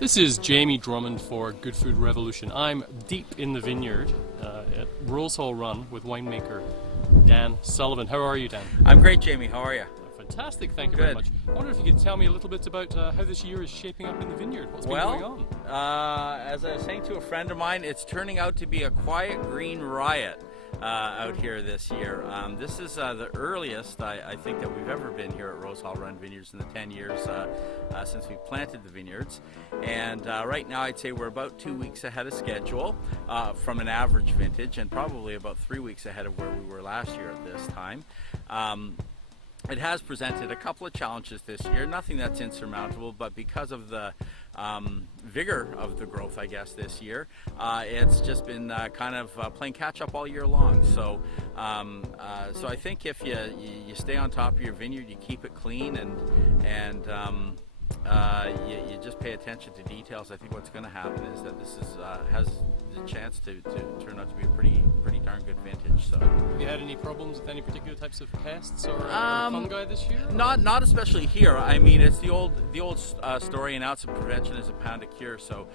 This is Jamie Drummond for Good Food Revolution. I'm deep in the vineyard at Rosehall Run with winemaker Dan Sullivan. How are you, Dan? I'm great, Jamie. How are you? Fantastic, thank you Good. very much. I wonder if you could tell me a little bit about how this year is shaping up in the vineyard. What's been going on? As I was saying to a friend of mine, it's turning out to be a quiet green riot out here this year. This is the earliest I think that we've ever been here at Rosehall Run Vineyards in the 10 years since we've planted the vineyards. And right now I'd say we're about 2 weeks ahead of schedule from an average vintage, and probably about 3 weeks ahead of where we were last year at this time. It has presented a couple of challenges this year, nothing that's insurmountable, but because of the vigor of the growth, I guess, this year, it's just been kind of playing catch up all year long. So I think if you stay on top of your vineyard, you keep it clean, and you just pay attention to details, I think what's going to happen is that this has the chance to turn out to be a pretty darn good vintage. So, have you had any problems with any particular types of pests or fungi this year? Not especially here. I mean, it's the old story: an ounce of prevention is a pound of cure. So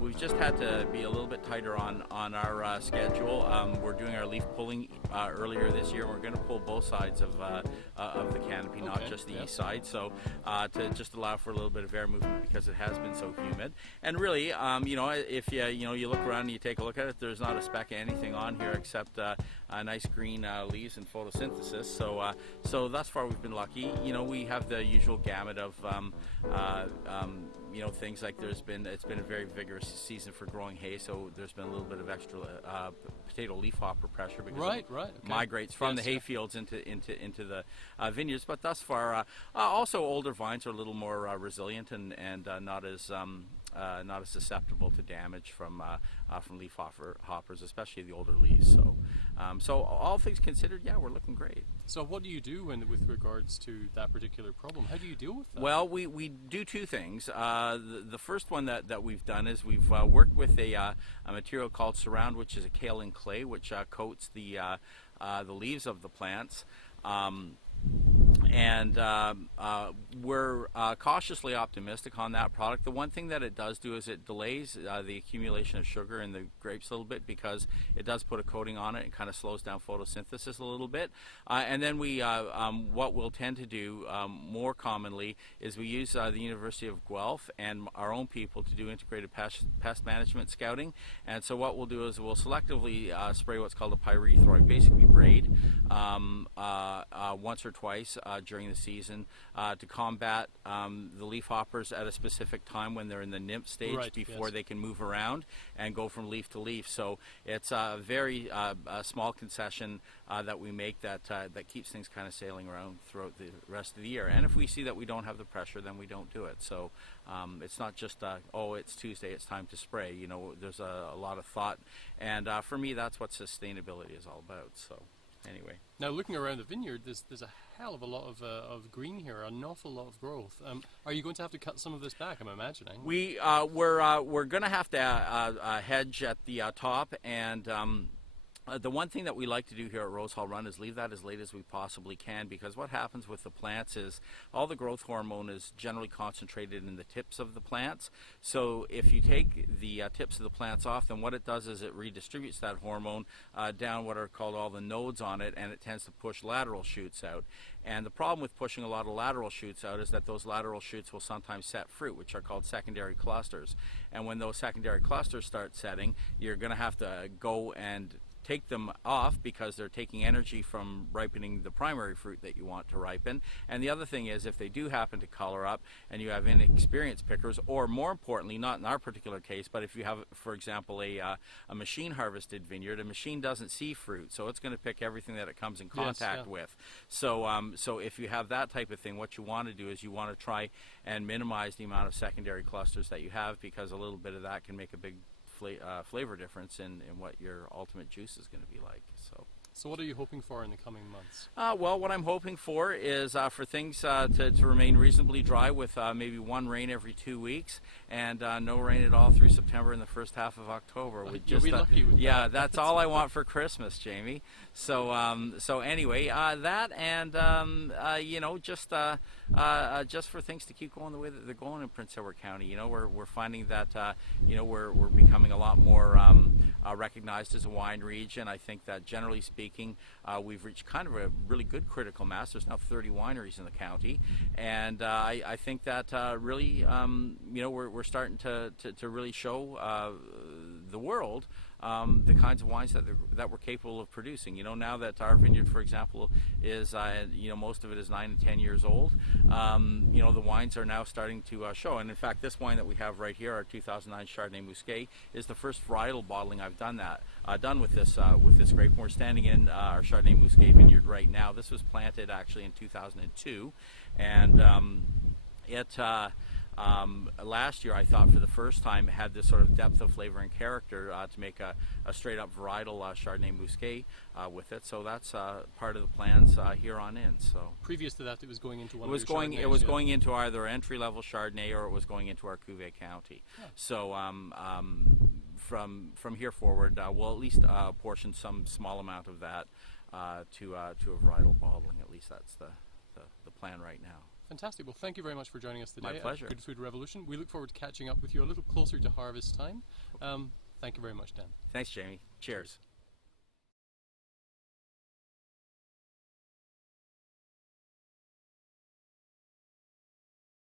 we've just had to be a little bit tighter on our schedule. We're doing our leaf pulling earlier this year. We're going to pull both sides of the canopy, not just the east side. So to just allow for a little bit of air movement, because it has been so humid. And really, if you look around and you take a look at it, there's not a speck of anything on here except nice green leaves and photosynthesis. So thus far we've been lucky. We have the usual gamut of things like it's been a very vigorous season for growing hay, so there's been a little bit of extra potato leafhopper pressure because it migrates from the hay fields into the vineyards. But thus far, also older vines are a little more resilient and not as susceptible to damage from leaf hoppers, especially the older leaves. So all things considered, yeah, we're looking great. So what do you do with regards to that particular problem? How do you deal with that? Well, we do two things. The first one that we've done is we've worked with a material called Surround, which is a kaolin clay, which coats the leaves of the plants. And we're cautiously optimistic on that product. The one thing that it does do is it delays the accumulation of sugar in the grapes a little bit, because it does put a coating on it and kind of slows down photosynthesis a little bit. And then what we'll tend to do more commonly is we use the University of Guelph and our own people to do integrated pest management scouting. And so what we'll do is we'll selectively spray what's called a pyrethroid, basically Raid, once or twice during the season to combat the leaf hoppers at a specific time when they're in the nymph stage, before they can move around and go from leaf to leaf. So it's a very small concession that we make that keeps things kind of sailing around throughout the rest of the year. And if we see that we don't have the pressure, then we don't do it. So it's not just it's Tuesday, it's time to spray. There's a lot of thought, and for me, that's what sustainability is all about. So anyway, now looking around the vineyard, there's a hell of a lot of green here, an awful lot of growth. Are you going to have to cut some of this back? I'm imagining. We're going to have to hedge at the top, and the one thing that we like to do here at Rosehall Run is leave that as late as we possibly can, because what happens with the plants is all the growth hormone is generally concentrated in the tips of the plants. So if you take the tips of the plants off, then what it does is it redistributes that hormone down what are called all the nodes on it, and it tends to push lateral shoots out. And the problem with pushing a lot of lateral shoots out is that those lateral shoots will sometimes set fruit, which are called secondary clusters. And when those secondary clusters start setting, you're going to have to go and take them off, because they're taking energy from ripening the primary fruit that you want to ripen. And the other thing is, if they do happen to color up and you have inexperienced pickers, or more importantly, not in our particular case, but if you have, for example, a machine harvested vineyard, a machine doesn't see fruit, so it's going to pick everything that it comes in contact with. So if you have that type of thing, what you want to do is you want to try and minimize the amount of secondary clusters that you have, because a little bit of that can make a big flavor difference in what your ultimate juice is going to be like. So what are you hoping for in the coming months? Well, what I'm hoping for is for things to remain reasonably dry with maybe one rain every 2 weeks and no rain at all through September and the first half of October. You'll be lucky with yeah, that. that's all I want for Christmas, Jamie. So anyway, that and you know, just for things to keep going the way that they're going in Prince Edward County. You know, we're finding that you know, we're becoming a lot more recognized as a wine region. I think that generally speaking, we've reached kind of a really good critical mass. There's now 30 wineries in the county, and I think that really, you know, we're starting to really show the world the kinds of wines that we're capable of producing. You know, now that our vineyard, for example, is you know, most of it is 9 and 10 years old. You know, the wines are now starting to show. And in fact, this wine that we have right here, our 2009 Chardonnay Musqué, is the first varietal bottling I've done with this grape. And we're standing in our Chardonnay Musqué vineyard right now. This was planted actually in 2002, and last year I thought for the first time it had this sort of depth of flavor and character to make a straight up varietal Chardonnay Musqué with it. So that's part of the plans here on in. So previous to that, it was going into one. It was going into either entry level Chardonnay or it was going into our Cuvée County. Yeah. So from here forward, we'll at least portion some small amount of that to a varietal bottling. At least that's the plan right now. Fantastic. Well, thank you very much for joining us today. My pleasure. Good Food Revolution. We look forward to catching up with you a little closer to harvest time. Thank you very much, Dan. Thanks, Jamie. Cheers.